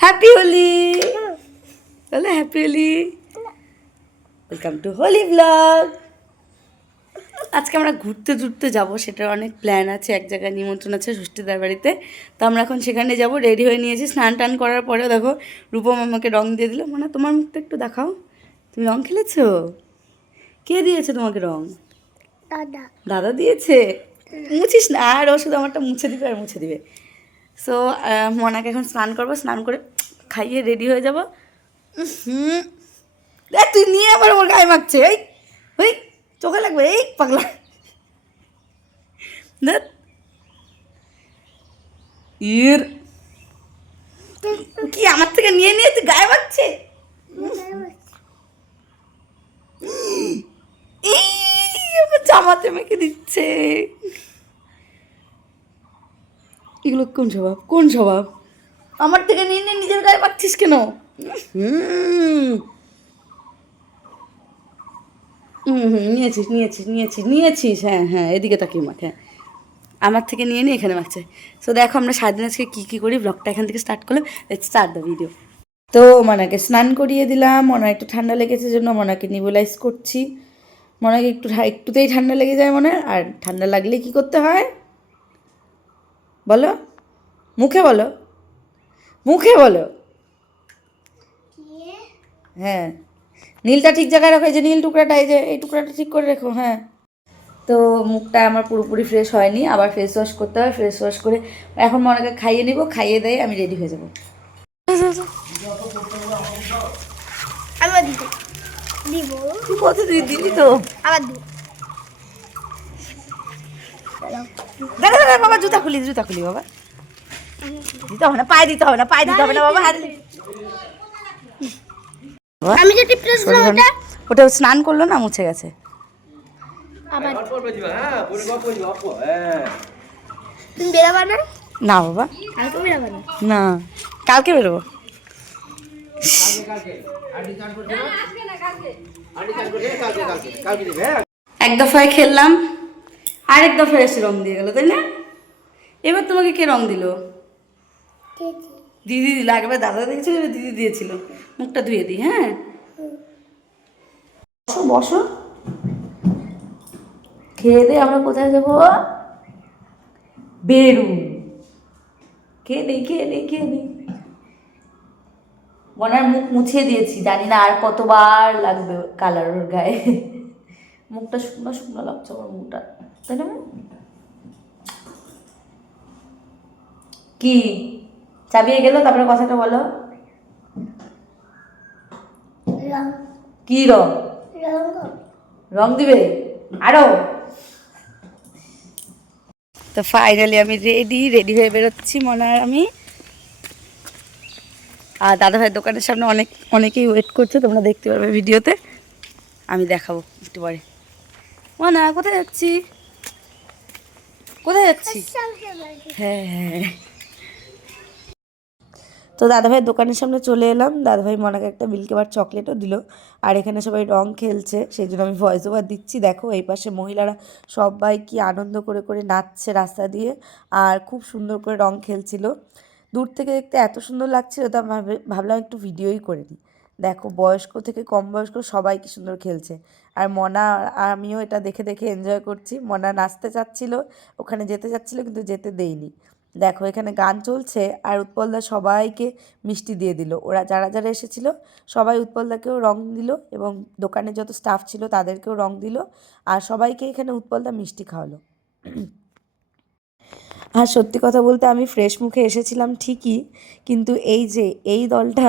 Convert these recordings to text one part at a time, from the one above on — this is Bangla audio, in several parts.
হ্যাপি হোলি বলে happy Holi welcome to Holi blog আজকে আমরা ঘুরতে ঘুরতে যাব সেটার অনেক প্ল্যান আছে এক জায়গায় নিমন্ত্রণ আছে ষষ্ঠীদার বাড়িতে। তো আমরা এখন সেখানে যাব রেডি হয়ে নিয়েছি স্নান টান করার পরেও দেখো রূপম আমাকে রং দিয়ে দিল। মানে তোমার মুখটা একটু দেখাও। তুমি রং খেলেছো? কে দিয়েছে তোমাকে রং? দাদা। দাদা দিয়েছে? মুছিস না আর ও শুধু আমারটা মুছে দিবে আর মুছে দিবে। সো মনাকে এখন স্নান করব, স্নান করে খাইয়ে রেডি হয়ে যাব। হুম দেখ তুই নিয়ে আবার ওর গায়ে মাখছে, এই ওই চোখে লাগবে, এই, পাগলা। ইর। কি, আমার থেকে নিয়ে নিয়ে তুই গায়ে মাখছে? আমার জামাতে মেখে দিচ্ছে। এগুলো কোন স্বভাব? কোন স্বভাব? আমার থেকে নিয়ে নিয়ে নিজের গায়ে পাচ্ছিস কেন? হুম। হুম হুম নিয়েছিস নিয়েছিস নিয়েছিস নিয়েছিস। হ্যাঁ হ্যাঁ এদিকে তাকিয়ে মাখ হ্যাঁ। আমার থেকে নিয়ে নিয়ে এখানে মাখছে সো দেখো আমরা সারাদিন আজকে কী কী করি? ব্লগটা এখান থেকে স্টার্ট করলাম। স্টার্ট দ্য ভিডিও তো মনাকে স্নান করিয়ে দিলাম। মনার একটু ঠান্ডা লেগেছে জন্য মনাকে নিবুলাইজ করছি। মনাকে একটু একটুতেই ঠান্ডা লেগে যায় মনে আর ঠান্ডা লাগলে কি করতে হয়? বলো। মুখে বলো। মুখে বলো। হ্যাঁ। নীলটা ঠিক জায়গায় রাখো এই যে নীল টুকরাটা এই যে এই টুকরাটা ঠিক করে রেখো হ্যাঁ। তো মুখটা আমার পুরোপুরি ফ্রেশ হয়নি আবার ফেস ওয়াশ করতে হয় ফেস ওয়াশ করে এখন মনাকে খাইয়ে নিব খাইয়ে দেয় আমি রেডি হয়ে যাব। দিদি তো? আবার দাঁড়া বাবা জুতা খুলি জুতা খুলি বাবা। দিতে হবে না পায়ে দিতে হবে না পায়ে দিতে হবে না বাবা। আমি যে টিপস ওটা ধরো। ওটা? স্নান করল না মুছে গেছে। আবার হ্যাঁ হ্যাঁ। তুমি বেরাবা না? না বাবা। তুমি বেরাবা না। না কালকে বেরোবো। কালকে কালকে। কালকে হ্যাঁ। এক দফায় খেললাম আরেক দফায় এসে রং দিয়ে গেল, তাই না? এবার তোমাকে কে রং দিল? দিদি দিল একবার দাদা দিয়েছিল দিদি দিয়েছিল। মুখটা ধুয়ে দিই হ্যাঁ? বসো বসো। খেয়ে দিয়ে আমরা কোথায় যাব? বেরু। খেয়ে নেই খেয়ে নেই খেয়ে নেই। মনার মুখ মুছিয়ে দিয়েছি, জানি না আর কতবার লাগবে কালার গায়ে। মুখটা শুকনো শুকনো লাগছে আমার মুখটা। তাই না কি? চাবিয়ে গেল তারপরে কথাটা বলো। কি রং? রং। রং দিবে? আরও। তো ফাইনালি আমি রেডি রেডি হয়ে বেরোচ্ছি মনে হয় আমি। আর দাদাভাইয়ের দোকানের সামনে অনেক অনেকেই ওয়েট করছে তোমরা দেখতে পারবে ভিডিওতে আমি দেখাবো একটু পরে। মনা কোথায় যাচ্ছি কোথায় যাচ্ছি? হ্যাঁ। হ্যাঁ তো দাদাভাইয়ের দোকানের সামনে চলে এলাম। দাদাভাই মনাকে একটা মিল্কি বার চকলেটও দিল। আর এখানে সবাই রং খেলছে, সেই জন্য আমি ভয়েস ওভার দিচ্ছি। দেখো, এই পাশে মহিলারা সবাই কি আনন্দ করে করে নাচছে রাস্তা দিয়ে। আর খুব সুন্দর করে রং খেলছিল। দূর থেকে দেখতে এত সুন্দর লাগছিল, তা ভাবে- ভাবলাম একটু ভিডিওই করে নিই দেখো, বয়স্ক থেকে কম বয়স্ক সবাই কি সুন্দর খেলছে। আর মনা, আমিও এটা দেখে দেখে এনজয় করছি। মনা নাচতে চাচ্ছিল, ওখানে যেতে চাচ্ছিলো কিন্তু যেতে দেইনি দেখো এখানে গান চলছে আর উৎপলদা সবাইকে মিষ্টি দিয়ে দিল। ওরা যারা যারা এসেছিল সবাই উৎপলদাকেও রং দিল এবং দোকানে যত স্টাফ ছিল তাদেরকেও রং দিল আর সবাইকে এখানে উৎপলদা মিষ্টি খাওয়ালো। আর সত্যি কথা বলতে আমি ফ্রেশ মুখে এসেছিলাম ঠিকই, কিন্তু এই যে, এই দলটা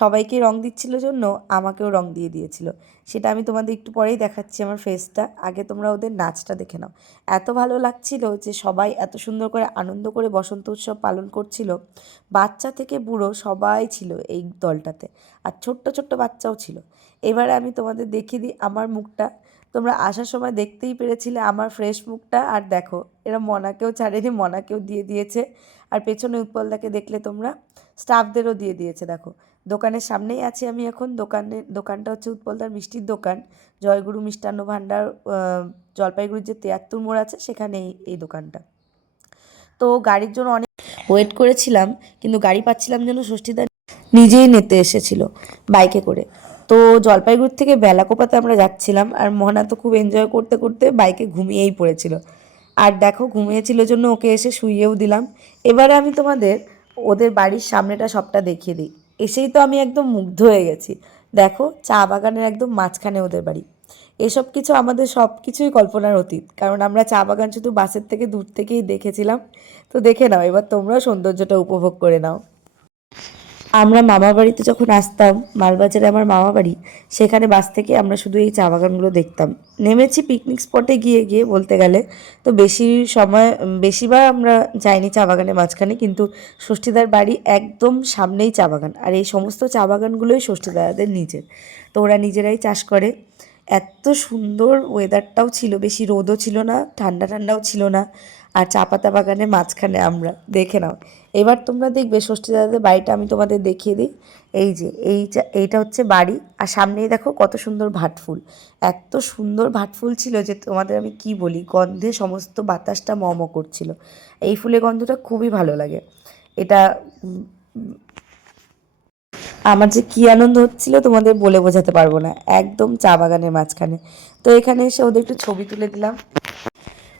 সবাইকে রং দিচ্ছিল জন্য আমাকেও রং দিয়ে দিয়েছিল। সেটা আমি তোমাদের একটু পরেই দেখাচ্ছি আমার ফেসটা আগে তোমরা ওদের নাচটা দেখে নাও। এত ভালো লাগছিল যে সবাই এত সুন্দর করে আনন্দ করে বসন্ত উৎসব পালন করছিল। বাচ্চা থেকে বুড়ো সবাই ছিল এই দলটাতে, আর ছোট্ট ছোট্ট বাচ্চাও ছিল। এবারে আমি তোমাদের দেখিয়ে দিই আমার মুখটা তোমরা আসার সময় দেখতেই পেরেছিলে আমার ফ্রেশ মুখটা। আর দেখো, এরা মনাকেও ছাড়েনি, মনাকেও দিয়ে দিয়েছে। আর পেছনে উৎপলদাকে দেখলে তোমরা স্টাফদেরও দিয়ে দিয়েছে, দেখো। দোকানের সামনেই আছি আমি এখন। দোকানে, দোকানটা হচ্ছে উৎপলদার মিষ্টির দোকান। জয়গুরু মিষ্টান্ন ভাণ্ডার জলপাইগুড়ির যে তিয়াত্তর মোড় আছে, সেখানে এই- দোকানটা। তো গাড়ির জন্য অনেক ওয়েট করেছিলাম, কিন্তু গাড়ি পাচ্ছিলাম যেন ষষ্ঠীদার নিজেই নিতে এসেছিল বাইকে করে। তো জলপাইগুড়ি থেকে বেলাকোপাতে আমরা যাচ্ছিলাম আর মোহনা তো খুব এনজয় করতে করতে বাইকে ঘুমিয়েই পড়েছিল। আর দেখো ঘুমিয়েছিল জন্য ওকে এসে শুইয়েও দিলাম। এবারে আমি তোমাদের ওদের বাড়ির সামনেটা সবটা দেখিয়ে দিই। এসেই তো আমি একদম মুগ্ধ হয়ে গেছি। দেখো চা বাগানের একদম মাঝখানে ওদের বাড়ি। এসব কিছু আমাদের সব কিছুই কল্পনার অতীত। কারণ আমরা চা বাগান শুধু বাসের থেকে দূর থেকেই দেখেছিলাম। তো দেখে নাও, এবার তোমরাও সৌন্দর্যটা উপভোগ করে নাও। আমরা মামা বাড়িতে যখন আসতাম, মালবাজারে আমার মামা বাড়ি, সেখানে বাস থেকে আমরা শুধু এই চা বাগানগুলো দেখতাম। নেমেছি পিকনিক স্পটে গিয়ে গিয়ে বলতে গেলে, তো বেশি সময়, বেশিবার আমরা যাইনি চা বাগানের মাঝখানে, কিন্তু ষষ্ঠীদার বাড়ি একদম সামনেই চা বাগান, আর এই সমস্ত চা বাগানগুলোই ষষ্ঠীদাদাদের নিজের। তো ওরা নিজেরাই চাষ করে। এত সুন্দর ওয়েদারটাও ছিল, বেশি রোদও ছিল না, ঠান্ডা ঠান্ডাও ছিল না। আর চা পাতা বাগানের মাঝখানে আমরা, দেখে নাও। এবার তোমরা দেখবে, ষষ্ঠী দাদাদের বাড়িটা আমি তোমাদের দেখিয়ে দিই। এই যে, এই এইটা হচ্ছে বাড়ি। আর সামনেই দেখো কত সুন্দর ভাটফুল এত সুন্দর ভাটফুল ছিল যে তোমাদের আমি কি বলি, গন্ধে সমস্ত বাতাসটা মম করছিল। এই ফুলের গন্ধটা খুবই ভালো লাগে। এটা আমার যে কী আনন্দ হচ্ছিল তোমাদের বলে বোঝাতে পারব না। একদম চা বাগানের মাঝখানে। তো এখানে এসে ওদের একটু ছবি তুলে দিলাম।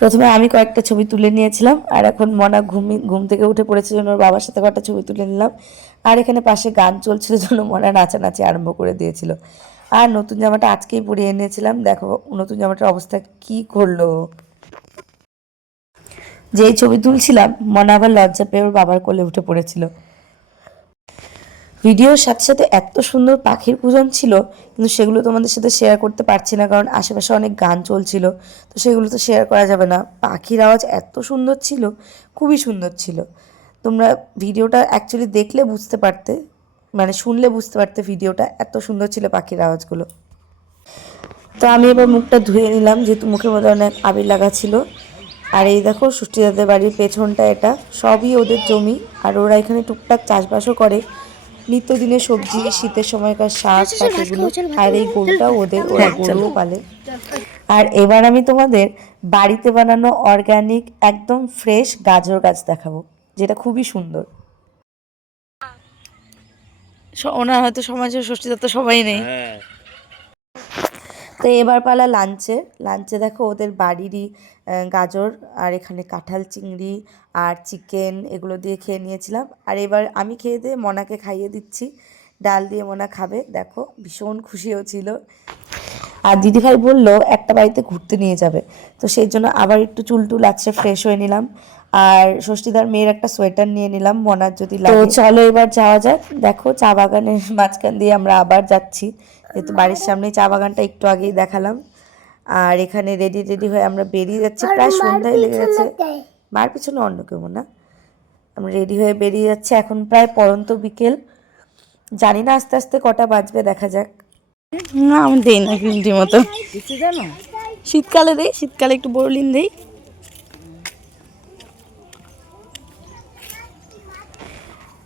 প্রথমে আমি কয়েকটা ছবি তুলে নিয়েছিলাম, আর এখন মনা ঘুমি, ঘুম থেকে উঠে পড়েছে জন্য ওর বাবার সাথে কয়েকটা ছবি তুলে নিলাম। আর এখানে পাশে গান চলছিল জন্য মনা নাচানাচি আরম্ভ করে দিয়েছিল। আর নতুন জামাটা আজকেই পরিয়ে এনেছিলাম। দেখো নতুন জামাটার অবস্থা কি করল। যেই ছবি তুলছিলাম, মনা আবার লজ্জা পেয়ে ওর বাবার কোলে উঠে পড়েছিল। ভিডিওর সাথে সাথে এত সুন্দর পাখির পূজন ছিল, কিন্তু সেগুলো তোমাদের সাথে শেয়ার করতে পারছি না, কারণ আশেপাশে অনেক গান চলছিল, তো সেগুলো তো শেয়ার করা যাবে না। পাখির আওয়াজ এত সুন্দর ছিল, খুবই সুন্দর ছিল। তোমরা ভিডিওটা অ্যাকচুয়ালি দেখলে বুঝতে পারতে মানে শুনলে বুঝতে পারতে ভিডিওটা, এত সুন্দর ছিল পাখির আওয়াজগুলো। তো আমি এবার মুখটা ধুয়ে নিলাম, যেহেতু মুখের মধ্যে অনেক আবির লাগা ছিল। আর এই দেখো ষষ্ঠীদাদের বাড়ির পেছনটা এটা, সবই ওদের জমি, আর ওরা এখানে টুকটাক চাষবাসও করে। নিত্যদিনের সবজি শীতের সময়কার শাক পাক এগুলো আর এই গরুটা ওদের ওরা গরুও পালে। আর এবার আমি তোমাদের বাড়িতে বানানো অর্গানিক একদম ফ্রেশ গাজর গাছ দেখাবো যেটা খুবই সুন্দর। ওনার হয়তো সমাজের ষষ্ঠী তো সবাই নেই। হ্যাঁ। তো এবার পালা লাঞ্চে লাঞ্চে দেখো ওদের বাড়িরই গাজর আর এখানে কাঁঠাল চিংড়ি আর চিকেন এগুলো দিয়ে খেয়ে নিয়েছিলাম। আর এবার আমি খেয়ে দিয়ে মনাকে খাইয়ে দিচ্ছি। ডাল দিয়ে মনা খাবে। দেখো ভীষণ খুশিও ছিল। আর দিদিভাই বলল একটা বাড়িতে ঘুরতে নিয়ে যাবে। তো সেই জন্য আবার একটু চুল টুল আছে ফ্রেশ হয়ে নিলাম। আর ষষ্ঠীদার মেয়ের একটা সোয়েটার নিয়ে নিলাম মনার যদি লাগে। চলো এবার যাওয়া যাক। দেখো চা বাগানের মাঝখান দিয়ে আমরা আবার যাচ্ছি। যেহেতু বাড়ির সামনে চা বাগানটা একটু আগেই দেখালাম। আর এখানে রেডি রেডি হয়ে আমরা বেরিয়ে যাচ্ছি। প্রায় সন্ধ্যায় লেগে গেছে। মার পিছনে অন্য কেউ না। আমরা রেডি হয়ে বেরিয়ে যাচ্ছি। এখন প্রায় পরন্ত বিকেল। জানি না আস্তে আস্তে কটা বাজবে দেখা যাক। না আমি দেই না গ্রিন মতো। শীতকালে দেই শীতকালে একটু বড়লিন দেই।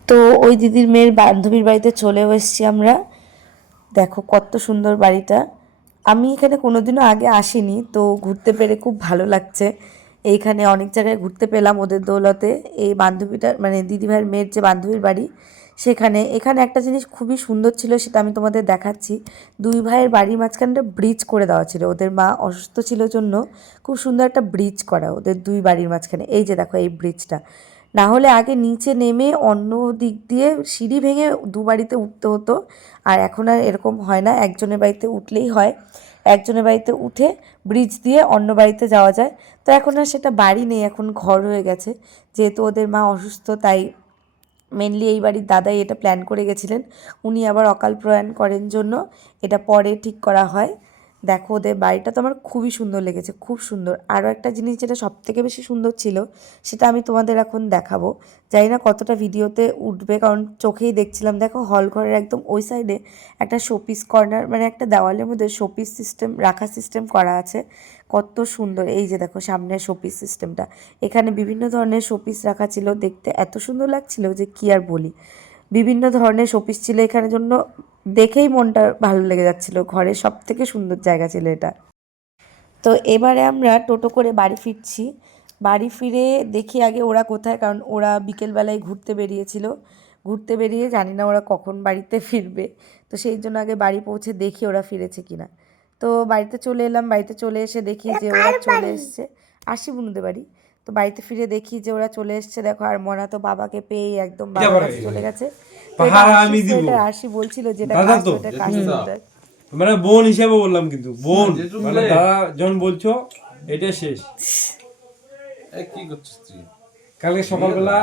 তো ওই দিদির মেয়ের বান্ধবীর বাড়িতে চলেও এসেছি আমরা। দেখো কত সুন্দর বাড়িটা। আমি এখানে কোনোদিনও আগে আসিনি, তো ঘুরতে পেরে খুব ভালো লাগছে। এইখানে অনেক জায়গায় ঘুরতে পেলাম ওদের দৌলতে। এই বান্ধবীটার মানে দিদিভাইয়ের মেয়ের যে বান্ধবীর বাড়ি, সেখানে, এখানে একটা জিনিস খুবই সুন্দর ছিল সেটা আমি তোমাদের দেখাচ্ছি। দুই ভাইয়ের বাড়ির মাঝখানটা ব্রিজ করে দেওয়া ছিল। ওদের মা অসুস্থ ছিল জন্য খুব সুন্দর একটা ব্রিজ করা ওদের দুই বাড়ির মাঝখানে। এই যে দেখো এই ব্রিজটা না হলে আগে নিচে নেমে অন্য দিক দিয়ে সিঁড়ি ভেঙে দু বাড়িতে উঠতে হতো। আর এখন আর এরকম হয় না, একজনের বাড়িতে উঠলেই হয়। একজনের বাড়িতে উঠে ব্রিজ দিয়ে অন্য বাড়িতে যাওয়া যায়। তো এখন আর সেটা বাড়ি নেই, এখন ঘর হয়ে গেছে। যেহেতু ওদের মা অসুস্থ, তাই মেনলি এই বাড়ির দাদাই এটা প্ল্যান করে গেছিলেন। উনি আবার অকাল প্রয়াণ করেন জন্য। এটা পরে ঠিক করা হয়। দেখো, ওদের বাড়িটা তো আমার খুবই সুন্দর লেগেছে, খুব সুন্দর। আরও একটা জিনিস যেটা সব থেকে বেশি সুন্দর ছিল, সেটা আমি তোমাদের এখন দেখাবো। জানি না কতটা ভিডিওতে উঠবে, কারণ চোখেই দেখছিলাম। দেখো, হল ঘরের একদম ওই সাইডে একটা শোপিস কর্নার মানে একটা দেওয়ালের মধ্যে শোপিস সিস্টেম রাখা সিস্টেম করা আছে। কত সুন্দর। এই যে দেখো, সামনের শোপিস সিস্টেমটা এখানে বিভিন্ন ধরনের শোপিস রাখা ছিল। দেখতে এত সুন্দর লাগছিল যে কি আর বলি। বিভিন্ন ধরনের শোপিস ছিল এখানে জন্য। দেখেই মনটা ভালো লেগে যাচ্ছিল। ঘরের সব থেকে সুন্দর জায়গা ছিল এটা। তো এবারে আমরা টোটো করে বাড়ি ফিরছি। বাড়ি ফিরে দেখি আগে ওরা কোথায় কারণ ওরা বিকেলবেলায় ঘুরতে বেরিয়েছিল। ঘুরতে বেরিয়ে জানি না ওরা কখন বাড়িতে ফিরবে। তো সেই জন্য আগে বাড়ি পৌঁছে দেখি ওরা ফিরেছে কিনা। তো বাড়িতে চলে এলাম। বাড়িতে চলে এসে দেখি যে ওরা চলে এসছে। আসি বুনুদের বাড়ি। তো বাড়িতে ফিরে দেখি যে ওরা চলে এসছে। দেখো আর মনা তো বাবাকে পেয়ে একদম বাবার কাছে চলে গেছে। আশি বলছিল যেটা মানে বোন হিসেবে বললাম কিন্তু বোন। মানে দাদা যখন বলছো এটা শেষ। কি করছিস তুই? কালকে সকালবেলা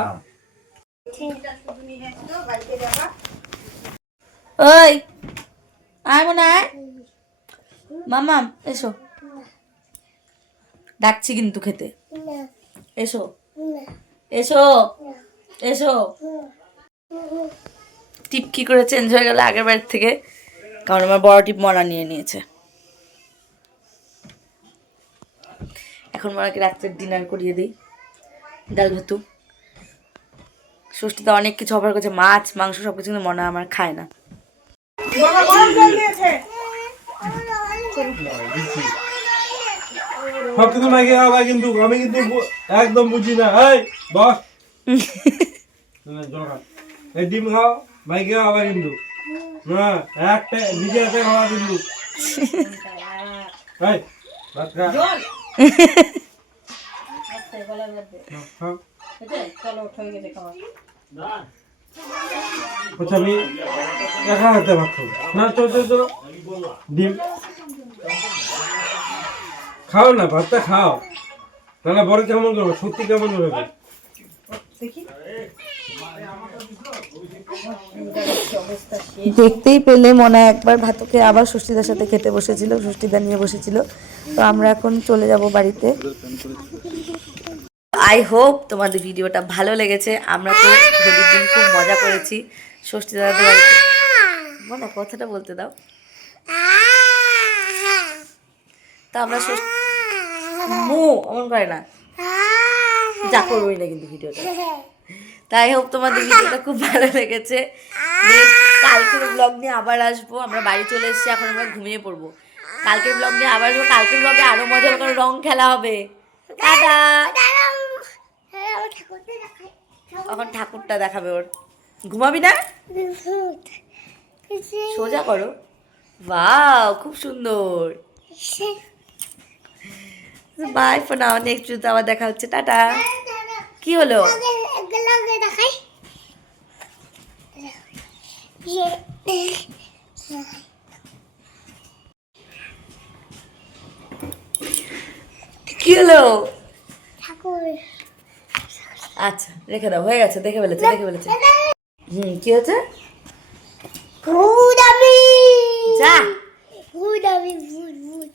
ওই আয় মনে আয় মামাম এসো। ডাকছি কিন্তু খেতে। এসো এসো এসো টিপ কি করে চেঞ্জ হয়ে গেল আগের বাড়ির থেকে? কারণ আমার বড় টিপ মরা নিয়ে নিয়েছে। এখন মরাকে রাত্রের ডিনার করিয়ে দিই। ডাল ভাতু। ষষ্ঠীতে অনেক কিছু অফার করছে। মাছ মাংস সব কিছু কিন্তু মনে আমার খায় না। সব কিছু মাইকে আবার কিন্তু আমি কিন্তু একদম বুঝি না। এই বস। এই ডিম খাও মাইকে আবার কিন্তু। না একটা নিজে হাতে খাওয়া কিন্তু। এই ভাত খা। আচ্ছা আমি একা হাতে ভাত খাব। না চল চলো। ডিম। খাও না ভাতটা খাও। তাহলে বড় কেমন করবে? সত্যি কেমন করবে? দেখতেই পেলে মনে হয় একবার ভাতকে আবার ষষ্ঠীদার সাথে খেতে বসেছিল ষষ্ঠীদা নিয়ে বসেছিল। তো আমরা এখন চলে যাব বাড়িতে। আই হোপ তোমাদের ভিডিওটা ভালো লেগেছে। আমরা তো হোলির দিন খুব মজা করেছি। ষষ্ঠী দাদাদের বাড়িতে বলো কথাটা বলতে দাও। তা আমরা মু অমন করে না। যা করবোই না কিন্তু ভিডিওটা। তাই হোপ তোমাদের ভিডিওটা খুব ভালো লেগেছে। কালকের ব্লগ নিয়ে আবার আসব। আমরা বাড়ি চলে এসেছি, এখন আমরা ঘুমিয়ে পড়ব। কালকের ব্লগ নিয়ে আবার আসব। কালকের ব্লগে আরও মজার করে রং খেলা হবে। টাটা! এখন ঠাকুরটা দেখাবে ওর। ঘুমাবি না? সোজা করো। বাও খুব সুন্দর। বাই ফোন নাও নেক্সট ভিডিওতে আবার দেখা হচ্ছে। টাটা। কি হলো? কি হলো? আচ্ছা রেখে দাও। হয়ে গেছে দেখে ফেলেছে দেখে ফেলেছে। হুম কি হচ্ছে ভূত আমি। যা। ভূত আমি ভূত।